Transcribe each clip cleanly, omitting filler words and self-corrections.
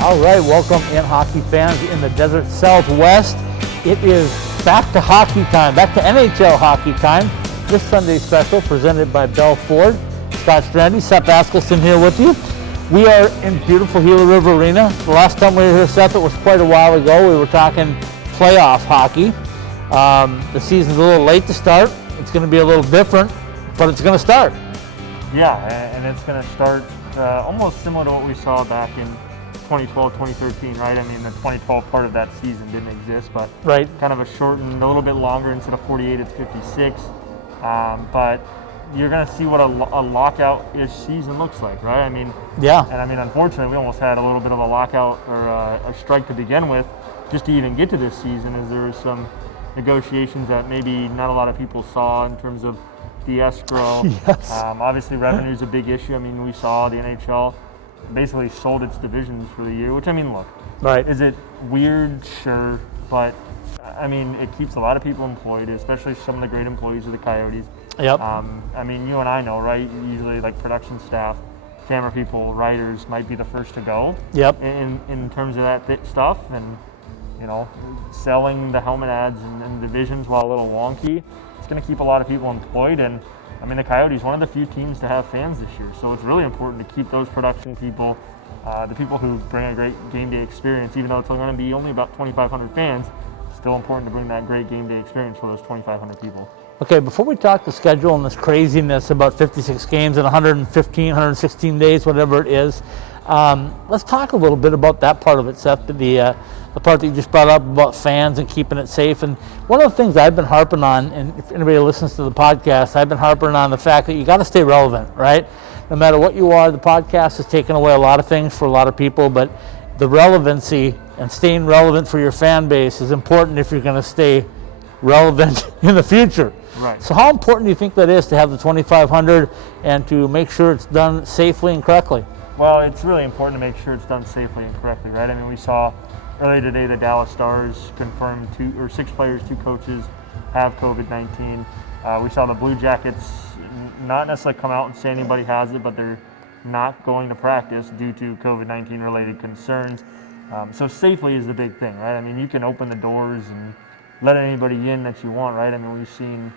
All right, welcome in hockey fans in the desert Southwest. It is back to hockey time, back to NHL hockey time. This Sunday special presented by Bell Ford. Scott Strandy, Seth Askelson here with you. We are in beautiful Gila River Arena. The last time we were here, Seth, it was quite a while ago. We were talking playoff hockey. The season's a little late to start. It's going to be a little different, but it's going to start. Yeah, and it's going to start almost similar to what we saw back in 2012, 2013, right? I mean, the 2012 part of that season didn't exist, but right. Kind of a shortened, a little bit longer. Instead of 48, it's 56. But you're going to see what a lockout-ish season looks like, right? I mean, yeah. And I mean, unfortunately, we almost had a little bit of a lockout or a strike to begin with, just to even get to this season, as there was some negotiations that maybe not a lot of people saw in terms of the escrow. Yes. Obviously, revenue is a big issue. I mean, we saw the NHL basically sold its divisions for the year, which, I mean, look, right. Is it weird? Sure, but I mean, it keeps a lot of people employed, especially some of the great employees of the Coyotes. Yep. I mean, you and I know, right? Usually, like, production staff, camera people, writers might be the first to go. Yep. In terms of that stuff, and you know, selling the helmet ads and divisions, while a little wonky, it's going to keep a lot of people employed. And I mean, the Coyotes, one of the few teams to have fans this year, so it's really important to keep those production people, the people who bring a great game day experience, even though it's going to be only about 2,500 fans. Still important to bring that great game day experience for those 2,500 people. Okay, before we talk the schedule and this craziness about 56 games in 115, 116 days, whatever it is, let's talk a little bit about that part of it, Seth, the part that you just brought up about fans and keeping it safe. And one of the things I've been harping on, and if anybody listens to the podcast, I've been harping on the fact that you got to stay relevant, right? No matter what you are, the podcast has taken away a lot of things for a lot of people, but the relevancy and staying relevant for your fan base is important if you're going to stay relevant in the future. Right. So how important do you think that is to have the 2,500 and to make sure it's done safely and correctly? Well, it's really important to make sure it's done safely and correctly, right? I mean, we saw earlier today the Dallas Stars confirmed 6 players, 2 coaches have COVID-19. We saw the Blue Jackets not necessarily come out and say anybody has it, but they're not going to practice due to COVID-19 related concerns. So safely is the big thing, right? I mean, you can open the doors and let anybody in that you want, right? I mean, we've seen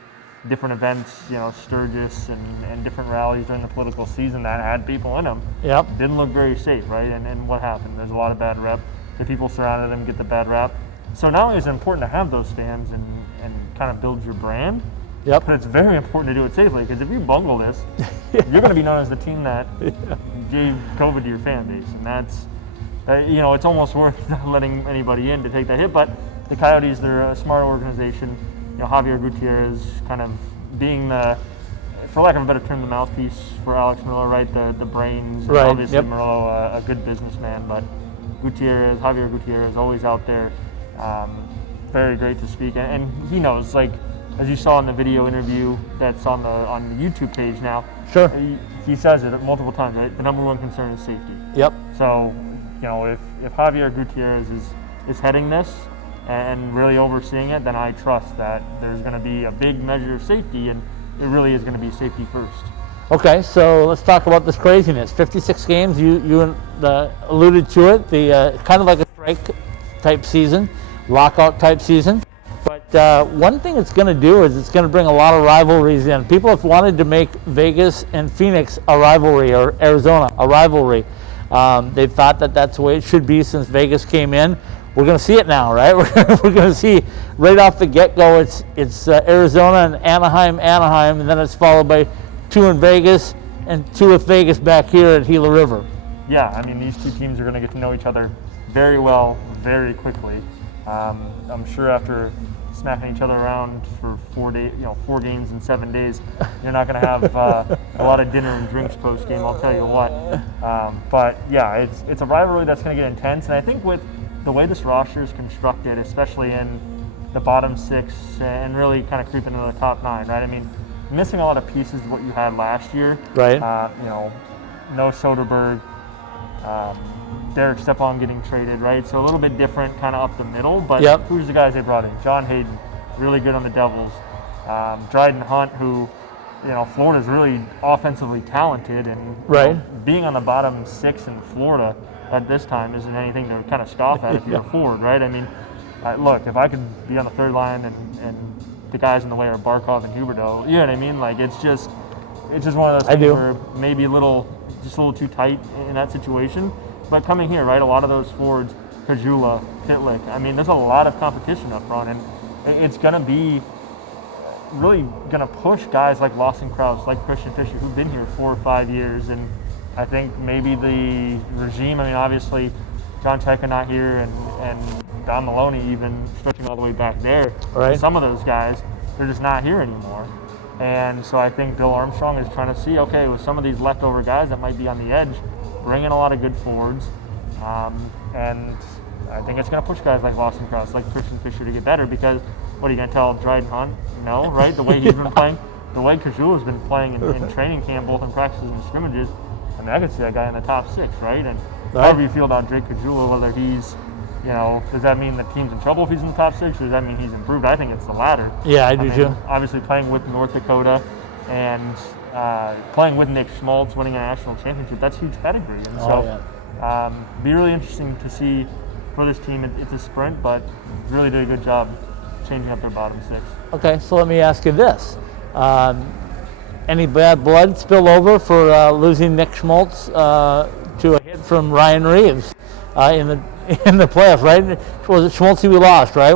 different events, you know, Sturgis and different rallies during the political season that had people in them. Yep. Didn't look very safe, right? And what happened? There's a lot of bad rep. The people surrounding them get the bad rap. So not only is it important to have those fans and kind of build your brand, yep, but it's very important to do it safely, because if you bungle this, you're going to be known as the team that gave COVID to your fan base. And that's, you know, it's almost worth not letting anybody in to take that hit. But the Coyotes, they're a smart organization. You know, Javier Gutierrez kind of being the, for lack of a better term, the mouthpiece for Alex Miller, right? The brains. Right. Obviously, Yep. Merlot, a good businessman, but Javier Gutierrez, always out there. Very great to speak, and he knows, like, as you saw in the video interview that's on the YouTube page now. Sure. He says it multiple times, right? The number one concern is safety. Yep. So, you know, if Javier Gutierrez is heading this and really overseeing it, then I trust that there's going to be a big measure of safety, and it really is going to be safety first. Okay, so let's talk about this craziness. 56 games, you alluded to it, the kind of like a strike type season, lockout type season. But one thing it's going to do is it's going to bring a lot of rivalries in. People have wanted to make Vegas and Phoenix a rivalry, or Arizona a rivalry. They've thought that that's the way it should be since Vegas came in. We're going to see it now, right? We're going to see right off the get-go, it's Arizona and Anaheim, and then it's followed by 2 in Vegas and 2 with Vegas back here at Gila River. Yeah, I mean, these 2 teams are going to get to know each other very well, very quickly. I'm sure after smacking each other around for 4 games in 7 days, you're not going to have a lot of dinner and drinks post game, I'll tell you what. But yeah, it's a rivalry that's going to get intense, and I think with the way this roster is constructed, especially in the bottom 6 and really kind of creeping into the top 9, right? I mean, missing a lot of pieces of what you had last year. Right. You know, no Soderberg, Derek Stepan getting traded, right? So a little bit different kind of up the middle, but yep. Who's the guys they brought in? John Hayden, really good on the Devils. Dryden Hunt, who, you know, Florida's really offensively talented, and right. You know, being on the bottom 6 in Florida at this time isn't anything to kind of scoff at if you're a forward, right? I mean, look, if I could be on the third line and the guys in the way are Barkov and Huberdeau, you know what I mean? Like, it's just one of those things where maybe just a little too tight in that situation. But coming here, right, a lot of those forwards, Kajula, Pitlick, I mean, there's a lot of competition up front, and it's going to be really going to push guys like Lawson Krause, like Christian Fischer, who've been here 4 or 5 years. And I think maybe the regime, I mean, obviously, John Tecca not here, and Don Maloney even stretching all the way back there. Right. Some of those guys, they're just not here anymore. And so I think Bill Armstrong is trying to see, okay, with some of these leftover guys that might be on the edge, bring in a lot of good forwards. And I think it's going to push guys like Lawson Krause, like Christian Fischer to get better, because what are you going to tell Dryden Hunt? No, right? The way he's been playing, the way Kajula's been playing in training camp, both in practices and scrimmages, I mean, I could see that guy in the top 6, right? And however you feel about Drake Kajula, whether he's, does that mean the team's in trouble if he's in the top 6, or does that mean he's improved? I think it's the latter. Yeah, I do too. Obviously playing with North Dakota and playing with Nick Schmaltz, winning a national championship, that's huge pedigree. And be really interesting to see for this team. It's a sprint, but really did a good job changing up their bottom 6. Okay, so let me ask you this. Any bad blood spill over for losing Nick Schmaltz to a hit from Ryan Reeves in the playoffs, right? Was it Schmaltz we lost, right?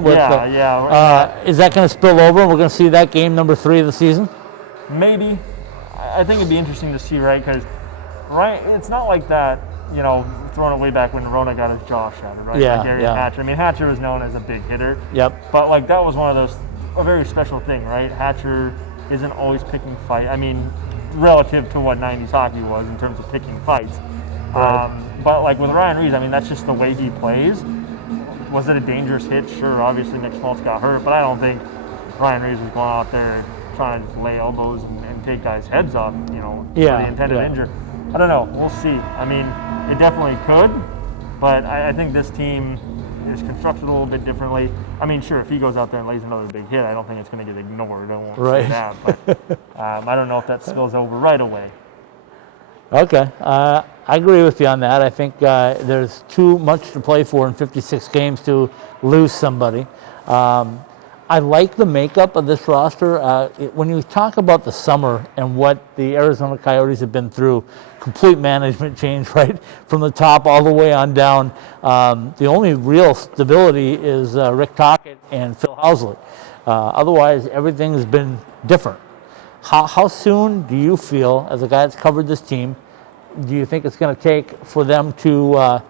Is that going to spill over and we're going to see that game number 3 of the season? Maybe. I think it'd be interesting to see, right? Because it's not like that, throwing it way back when Rona got his jaw shattered, right? Yeah, Gary Hatcher. I mean, Hatcher was known as a big hitter. Yep. But, that was one of those, a very special thing, right? Hatcher isn't always picking fight. I mean, relative to what 90s hockey was in terms of picking fights. Right. But with Ryan Reeves, I mean, that's just the way he plays. Was it a dangerous hit? Sure, obviously Nick Schmaltz got hurt, but I don't think Ryan Reeves was going out there trying to just lay elbows and take guys' heads off, for the intended injury. I don't know. We'll see. I mean, it definitely could, but I think this team is constructed a little bit differently. I mean, sure, if he goes out there and lays another big hit, I don't think it's going to get ignored. I won't say that, but I don't know if that spills over right away. Okay, I agree with you on that. I think there's too much to play for in 56 games to lose somebody. I like the makeup of this roster. When you talk about the summer and what the Arizona Coyotes have been through, complete management change, right, from the top all the way on down. The only real stability is Rick Tocchet and Phil Housley. Otherwise, everything has been different. How soon do you feel, as a guy that's covered this team, do you think it's going to take for them to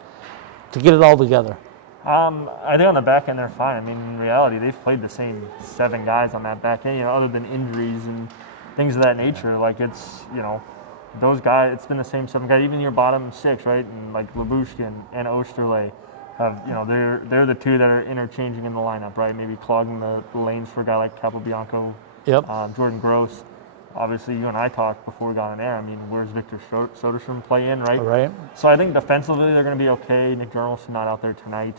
get it all together? I think on the back end they're fine. I mean, in reality, they've played the same 7 guys on that back end, other than injuries and things of that nature. Like, it's, those guys, it's been the same 7 guys, even your bottom 6, right? And like Lyubushkin and Osterley have, they're the 2 that are interchanging in the lineup, right? Maybe clogging the lanes for a guy like Capobianco, Jordan Gross. Obviously, you and I talked before we got on air. I mean, where's Victor Soderstrom play in, right? Right. So I think defensively they're going to be okay. Nick Jarmelson not out there tonight.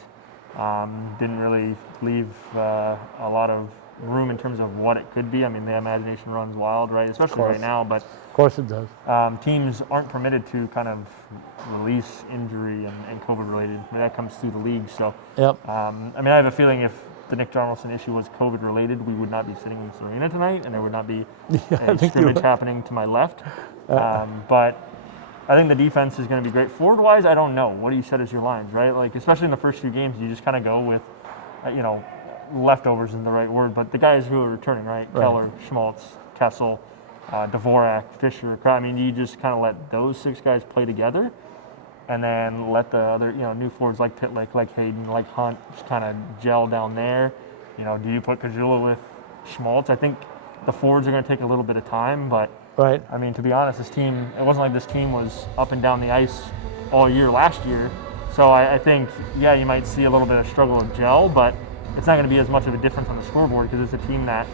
Didn't really leave a lot of room in terms of what it could be. I mean, the imagination runs wild, right? Especially right now. But of course it does. Teams aren't permitted to kind of release injury and COVID-related. I mean, that comes through the league. So, I mean, I have a feeling if the Nick Jarmelson issue was COVID-related, we would not be sitting in this arena tonight, and there would not be a scrimmage happening to my left. But I think the defense is going to be great. Forward-wise, I don't know. What do you set as your lines, right? Like, especially in the first few games, you just kind of go with, leftovers isn't the right word, but the guys who are returning, right? Keller, Schmaltz, Kessel, Dvorak, Fisher. I mean, you just kind of let those 6 guys play together, and then let the other, new forwards like Pitlick, like Hayden, like Hunt, just kind of gel down there. Do you put Kajula with Schmaltz? I think the forwards are going to take a little bit of time, but I mean, to be honest, this team, it wasn't like this team was up and down the ice all year last year. So I think, you might see a little bit of struggle of gel, but it's not going to be as much of a difference on the scoreboard because it's a team that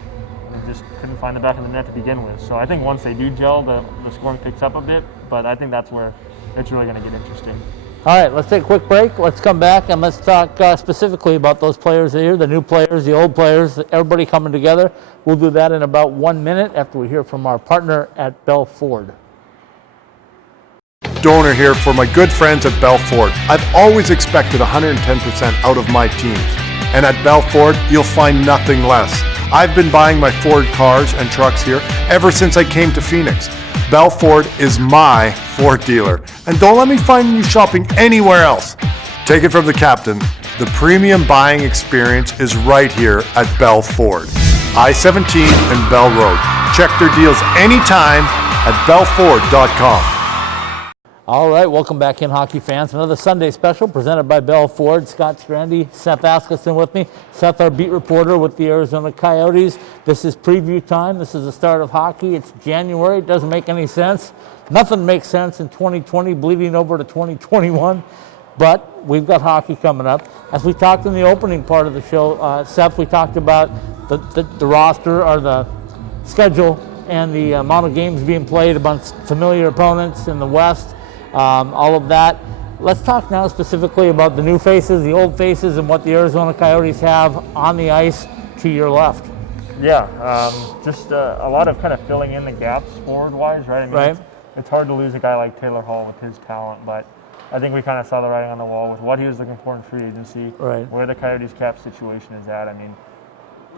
just couldn't find the back of the net to begin with. So I think once they do gel, the scoring picks up a bit, but I think that's where it's really going to get interesting. All right, let's take a quick break. Let's come back and let's talk specifically about those players here, the new players, the old players, everybody coming together. We'll do that in about 1 minute after we hear from our partner at Bell Ford. Donor here for my good friends at Bell Ford. I've always expected 110% out of my teams. And at Bell Ford, you'll find nothing less. I've been buying my Ford cars and trucks here ever since I came to Phoenix. Bell Ford is my Ford dealer. And don't let me find you shopping anywhere else. Take it from the captain. The premium buying experience is right here at Bell Ford. I-17 and Bell Road. Check their deals anytime at bellford.com. All right, welcome back in, hockey fans. Another Sunday special presented by Bell Ford. Scott Strandy, Seth Askelson with me. Seth, our beat reporter with the Arizona Coyotes. This is preview time. This is the start of hockey. It's January. It doesn't make any sense. Nothing makes sense in 2020, bleeding over to 2021. But we've got hockey coming up. As we talked in the opening part of the show, Seth, we talked about the roster or the schedule and the amount of games being played against familiar opponents in the West. All of that. Let's talk now specifically about the new faces, the old faces, and what the Arizona Coyotes have on the ice to your left. Yeah, just a lot of kind of filling in the gaps forward-wise, right? I mean, Right. It's hard to lose a guy like Taylor Hall with his talent, but I think we kind of saw the writing on the wall with what he was looking for in free agency, Right. where the Coyotes' cap situation is at. I mean,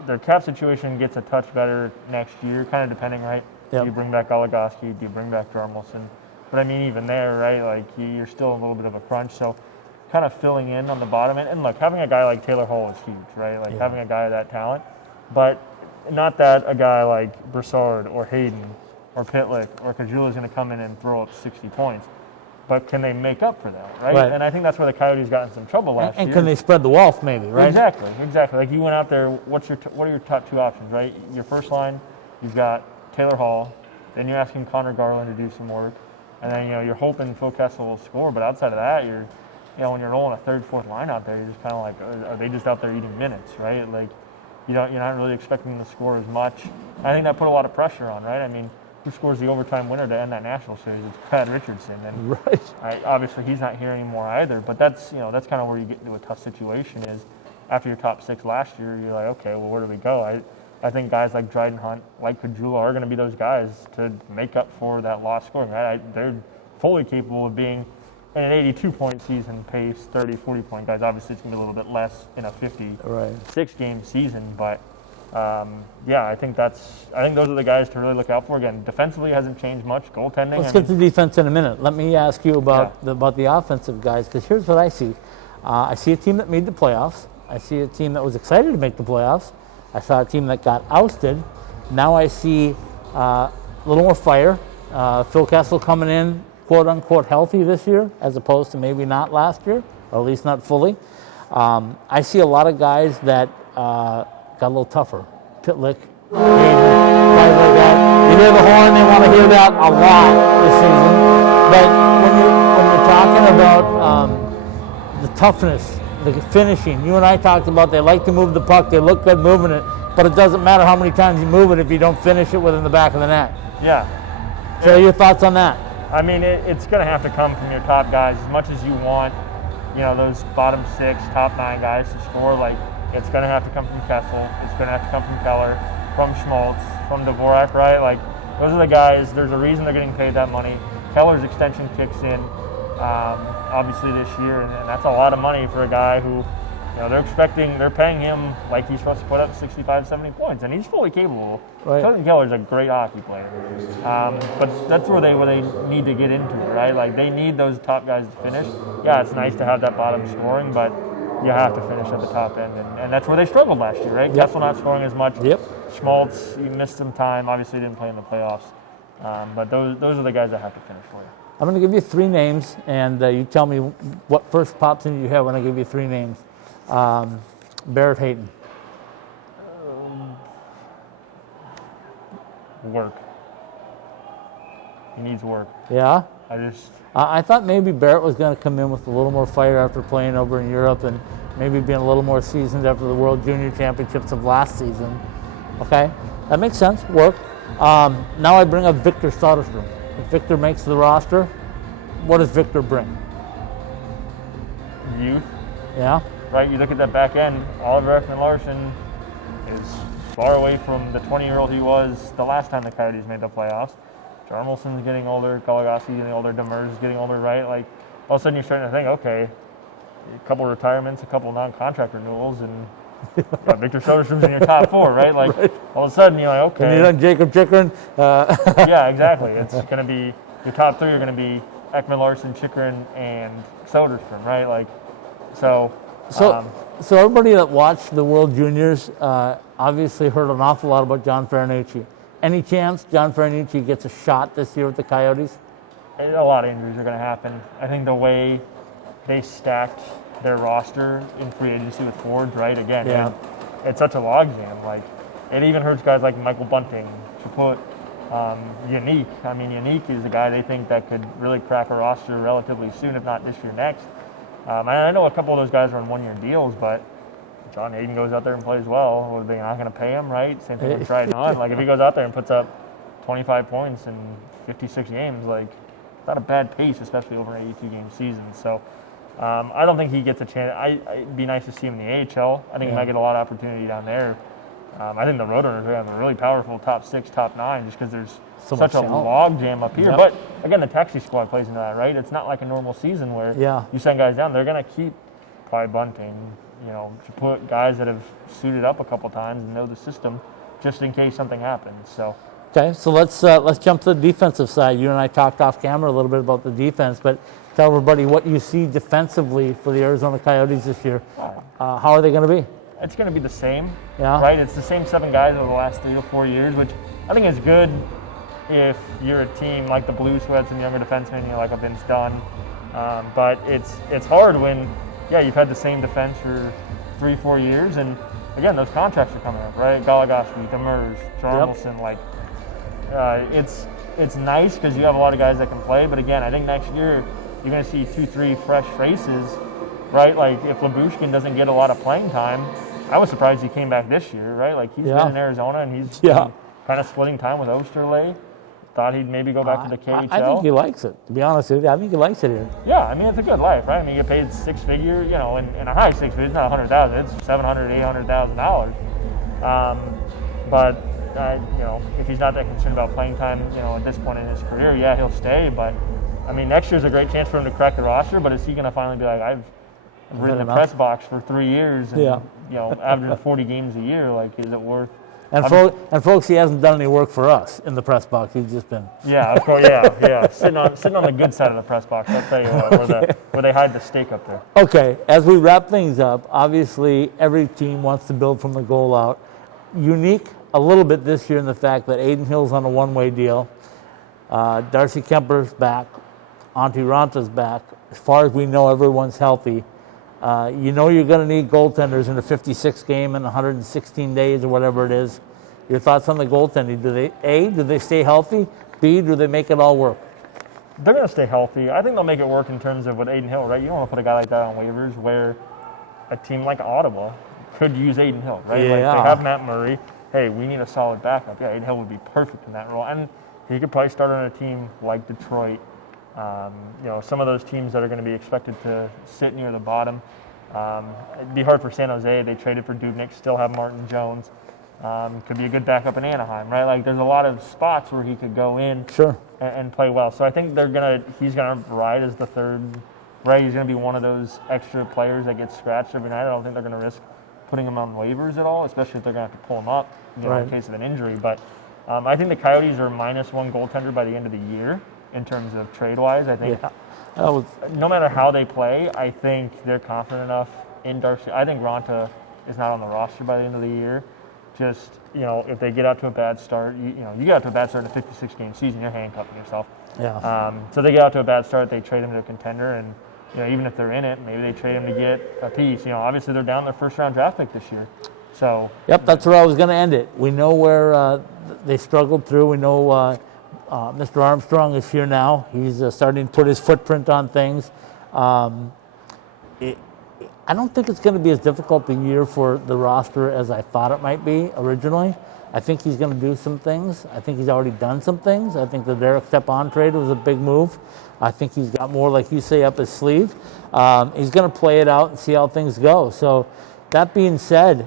their cap situation gets a touch better next year, kind of depending, right? Yep. Do you bring back Goligoski? Do you bring back Jarmelson? But I mean, even there, right, like you're still in a little bit of a crunch. So kind of filling in on the bottom end. And look, having a guy like Taylor Hall is huge, right? Like having a guy of that talent. But not that a guy like Brassard or Hayden or Pitlick or Kajula is going to come in and throw up 60 points. But can they make up for that, right? Right. And I think that's where the Coyotes got in some trouble last year. And can they spread the wealth maybe, right? Exactly. Like you went out there, what are your top two options, right? Your first line, you've got Taylor Hall. Then you're asking Connor Garland to do some work. And then, you're hoping Phil Kessel will score, but outside of that, when you're rolling a third, fourth line out there, you're just kind of like, are they just out there eating minutes, right? Like, you're not really expecting them to score as much. I think that put a lot of pressure on, right? I mean, who scores the overtime winner to end that national series? It's Brad Richardson, and Right. obviously he's not here anymore either. But that's kind of where you get into a tough situation. Is after your top six last year, you're like, okay, well, where do we go? I think guys like Dryden Hunt, like Kajula, are going to be those guys to make up for that lost scoring. Right? They're fully capable of being in an 82-point season pace, 30, 40-point guys. Obviously, it's going to be a little bit less in a 56-game season. But, I think those are the guys to really look out for. Again, defensively hasn't changed much. Goaltending. Let's get to defense in a minute. Let me ask you about the offensive guys, because here's what I see. I see a team that made the playoffs. I see a team that was excited to make the playoffs. I saw a team that got ousted. Now I see a little more fire. Phil Kessel coming in, quote-unquote, healthy this year, as opposed to maybe not last year, or at least not fully. I see a lot of guys that got a little tougher. Pitlick, Hayden, guys like that. You hear the horn, they want to hear that a lot this season. But when you're talking about the toughness, the finishing, you and I talked about they like to move the puck, they look good moving it, but it doesn't matter how many times you move it if you don't finish it within the back of the net. Yeah. So your thoughts on that? I mean, it's going to have to come from your top guys. As much as you want, those bottom six, top nine guys to score, like, it's going to have to come from Kessel. It's going to have to come from Keller, from Schmaltz, from Dvorak, right? Like, those are the guys. There's a reason they're getting paid that money. Keller's extension kicks in, obviously, this year, and that's a lot of money for a guy who, they're paying him like he's supposed to put up 65, 70 points, and he's fully capable. Right. Cousin Keller's a great hockey player. But that's where they need to get into, right? Like, they need those top guys to finish. Yeah, it's nice to have that bottom scoring, but you have to finish at the top end, and that's where they struggled last year, right? Yep. Kessel not scoring as much. Yep. Schmaltz, he missed some time. Obviously, didn't play in the playoffs. But those are the guys that have to finish for you. I'm going to give you three names, and you tell me what first pops into your head when I give you three names. Barrett Hayton. Work. He needs work. Yeah? I thought maybe Barrett was going to come in with a little more fire after playing over in Europe and maybe being a little more seasoned after the World Junior Championships of last season. Okay? That makes sense. Work. Now I bring up Victor Soderstrom. If Victor makes the roster, what does Victor bring? Youth. Yeah? Right, you look at that back end, Oliver Ekman-Larsson is far away from the 20-year-old he was the last time the Coyotes made the playoffs. Jarmelson's getting older, Goligoski's getting older, Demers is getting older, right? Like, all of a sudden you're starting to think, okay, a couple retirements, a couple non-contract renewals, and Victor Soderstrom's in your top 4, right? Like, right. All of a sudden you're like, okay. And you done Jacob Chikrin? Yeah, exactly. It's going to be, your top 3 are going to be Ekman Larson, Chikrin, and Soderstrom, right? Like, so everybody that watched the World Juniors obviously heard an awful lot about John Faranucci. Any chance John Faranucci gets a shot this year with the Coyotes? A lot of injuries are going to happen. I think the way they stacked their roster in free agency with forwards, right? Again, yeah. It's such a logjam. Like, it even hurts guys like Michael Bunting, Chaput, Unique. I mean, Unique is a guy they think that could really crack a roster relatively soon, if not this year, next. I know a couple of those guys are on one-year deals, but John Hayden goes out there and plays well. Well, they're not going to pay him, right? Same thing with Dryden Hunt. Like, if he goes out there and puts up 25 points in 56 games, like, it's not a bad pace, especially over an 82-game season. So I don't think he gets a chance. It'd be nice to see him in the AHL. I think he might get a lot of opportunity down there. I think the Roadrunners are having a really powerful top 6, top 9, just because there's such a log jam up here. Yep. But, again, the taxi squad plays into that, right? It's not like a normal season where you send guys down. They're going to keep probably Bunting, to put guys that have suited up a couple times and know the system just in case something happens. So. Okay, so let's jump to the defensive side. You and I talked off camera a little bit about the defense, but tell everybody what you see defensively for the Arizona Coyotes this year. How are they going to be? It's going to be the same, right? It's the same 7 guys over the last 3 to 4 years, which I think is good if you're a team like the Blues who had some younger defensemen, like a Vince Dunn. But it's hard when, you've had the same defense for 3-4 years, and again, those contracts are coming up, right? Goligoski, Demers, Jarmelson, it's nice because you have a lot of guys that can play, but again, I think next year you're going to see 2-3 fresh faces, right? Like, if Lyubushkin doesn't get a lot of playing time, I was surprised he came back this year, right? Like, he's been in Arizona, and he's kind of splitting time with Osterley. Thought he'd maybe go back to the KHL. I think he likes it, to be honest with you. I think he likes it here. Yeah, I mean, it's a good life, right? I mean, you get paid 6 figure, in a high 6 figure. It's not $100,000. It's $700,000, $800,000. But if he's not that concerned about playing time, at this point in his career, he'll stay. But I mean, next year's a great chance for him to crack the roster. But is he going to finally be like, I've ridden the press box for 3 years, and averaging 40 games a year? Like, is it worth? And folks, he hasn't done any work for us in the press box. He's just been. Yeah, of course. Yeah. Sitting on the good side of the press box. I'll tell you what, where they hide the steak up there. Okay, as we wrap things up, obviously every team wants to build from the goal out. Unique a little bit this year in the fact that Aiden Hill's on a one-way deal. Darcy Kemper's back. Antti Ranta's back. As far as we know, everyone's healthy. You're going to need goaltenders in a 56 game in 116 days or whatever it is. Your thoughts on the goaltending? Do they stay healthy? B, do they make it all work? They're going to stay healthy. I think they'll make it work in terms of with Aiden Hill, right? You don't want to put a guy like that on waivers where a team like Ottawa could use Aiden Hill, right? Yeah. Like, they have Matt Murray. Hey, we need a solid backup. Yeah, Aiden Hill would be perfect in that role. And he could probably start on a team like Detroit. Some of those teams that are going to be expected to sit near the bottom. It'd be hard for San Jose. They traded for Dubnyk, still have Martin Jones. Could be a good backup in Anaheim, right? Like, there's a lot of spots where he could go in and play well. So I think he's going to ride as the third, right? He's going to be one of those extra players that gets scratched every night. I don't think they're going to risk putting him on waivers at all, especially if they're going to have to pull him up in case of an injury. But I think the Coyotes are -1 goaltender by the end of the year in terms of trade-wise. I think no matter how they play, I think they're confident enough in Darcy. I think Ranta is not on the roster by the end of the year. Just, if they get out to a bad start, you get out to a bad start in a 56-game season, you're handcuffing yourself. Yeah. So they get out to a bad start, they trade him to a contender, and even if they're in it, maybe they trade him to get a piece. Obviously they're down their first-round draft pick this year. So. Yep, that's where I was going to end it. We know where they struggled through. We know Mr. Armstrong is here now. He's starting to put his footprint on things. I don't think it's going to be as difficult a year for the roster as I thought it might be originally. I think he's going to do some things. I think he's already done some things. I think the Derek Stepan trade was a big move. I think he's got more, like you say, up his sleeve. He's going to play it out and see how things go. So that being said,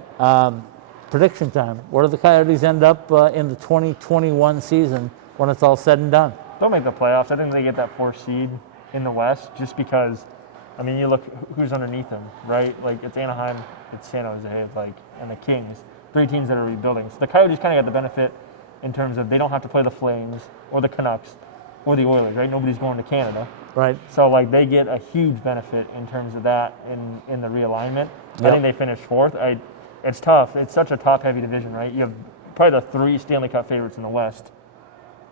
prediction time. Where do the Coyotes end up in the 2021 season? when it's all said and done. They'll make the playoffs. I think they get that 4th seed in the West just because, I mean, you look who's underneath them, right? Like, it's Anaheim, it's San Jose, like, and the Kings, 3 teams that are rebuilding. So the Coyotes kind of got the benefit in terms of they don't have to play the Flames or the Canucks or the Oilers, right? Nobody's going to Canada. Right. So, like, they get a huge benefit in terms of that in the realignment. Yep. I think they finished 4th. It's tough. It's such a top-heavy division, right? You have probably the 3 Stanley Cup favorites in the West.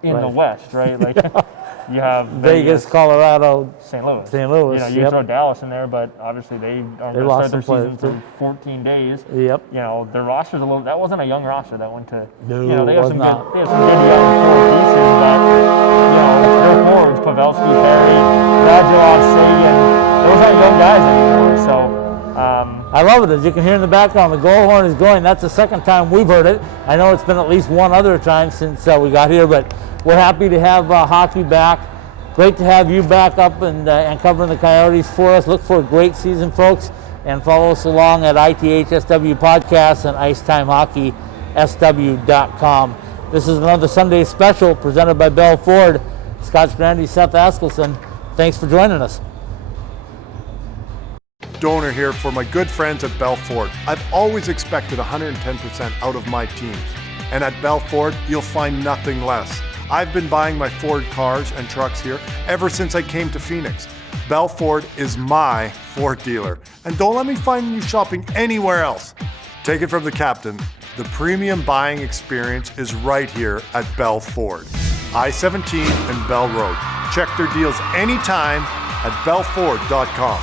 The West, right? Like, you have Vegas, Colorado, St. Louis. St. Louis. You know, you throw Dallas in there, but obviously they aren't going to start their season for 14 days. Yep. You know, their roster's a little. That wasn't a young roster that went to. No, you know, they have some not. good. They have some good young forward pieces, but you know, their forwards, Pavelski, Perry, Radulov, Sagan, those aren't young guys anymore. So. I love it. As you can hear in the background, the goal horn is going. That's the second time we've heard it. I know it's been at least one other time since we got here, but we're happy to have hockey back. Great to have you back up and covering the Coyotes for us. Look for a great season, folks, and follow us along at ITHSW Podcasts and IceTimeHockeySW.com. This is another Sunday special presented by Bell Ford. Scott Strandy, Seth Askelson. Thanks for joining us. Donor here for my good friends at Bell Ford. I've always expected 110% out of my teams. And at Bell Ford, you'll find nothing less. I've been buying my Ford cars and trucks here ever since I came to Phoenix. Bell Ford is my Ford dealer. And don't let me find you shopping anywhere else. Take it from the captain. The premium buying experience is right here at Bell Ford. I-17 and Bell Road. Check their deals anytime at bellford.com.